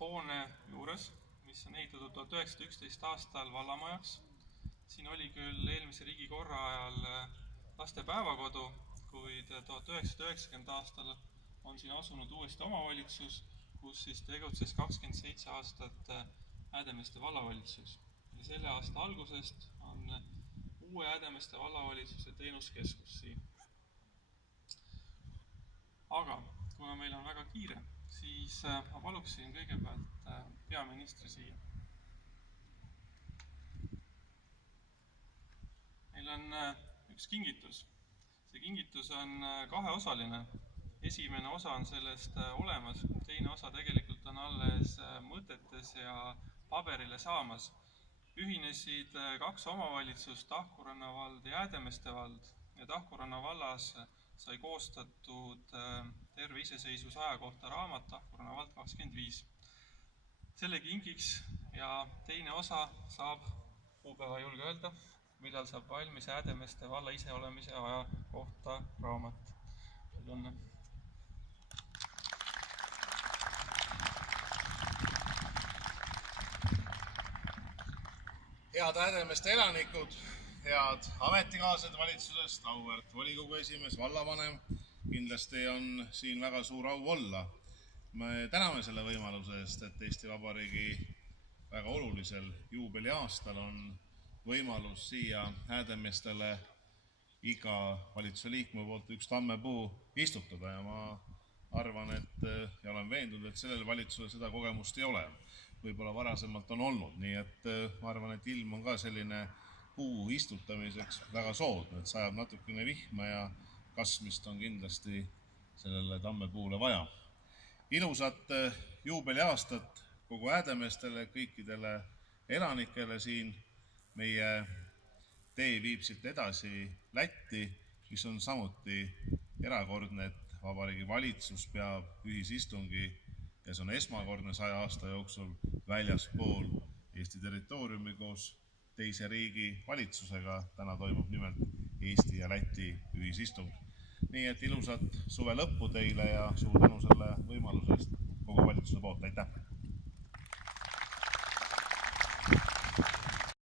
hoone juures, mis on ehitatud 1911 aastal vallamajaks. Siin oli küll eelmise riigikorra ajal laste päevakodu, kuid 1990 aastal on siin asunud uuesti omavalitsus, kus siis tegutses 27 aastat Häädemeeste vallavalitsus. Ja selle aasta algusest on uue Häädemeeste vallavalitsuse teenuskeskus siin. Aga kuna meil on väga kiire, siis ma paluksin kõigepealt peaministri siia. Meil on üks kingitus. See kingitus on kaheosaline. Esimene osa on sellest olemas, teine osa tegelikult on alles mõtetes ja paberile saamas. Ühinesid kaks omavalitsust, Tahkuranna vald ja Häädemeeste vald, ja Tahkuranna vallas sai koostatud terve iseseisvusaja kohta raamat Tahkuranna vald 25. Selle kingiks ja teine osa saab, kuupäeva julge öelda, millal saab valmis Häädemeeste valla iseolemise aja kohta raamat. Palju õnne! Head Häädemeeste elanikud, head ametikaaslased valitsusest, auväärt volikogu esimees, vallavanem, kindlasti on siin väga suur au olla. Me täname selle võimaluse eest, et Eesti Vabariigi väga olulisel juubeliaastal on võimalus siia Häädemeestele iga valitsuse liikme poolt üks tammepuu istutada ja ma arvan, ja olen veendunud, et sellel valitsusel seda kogemust ei ole. Võib-olla varasemalt on olnud, nii et ma arvan, et ilm on ka selline puu istutamiseks väga soodne, et sajab natukene vihma ja kasmist on kindlasti sellele tammepuule vaja. Ilusat juubeliaastat kogu Häädemeestele, kõikidele elanikele siin. Meie tee viib siit edasi Lätti, mis on samuti erakordne, et Vabariigi Valitsus peab ühisistungi ja see on esmakordne 100 aasta jooksul väljaspool Eesti territooriumi koos teise riigi valitsusega. Täna toimub nimelt Eesti ja Läti ühisistung. Nii et ilusat suve lõppu teile ja suur tänu selle võimalusest kogu valitsuse poolt. Aitäh!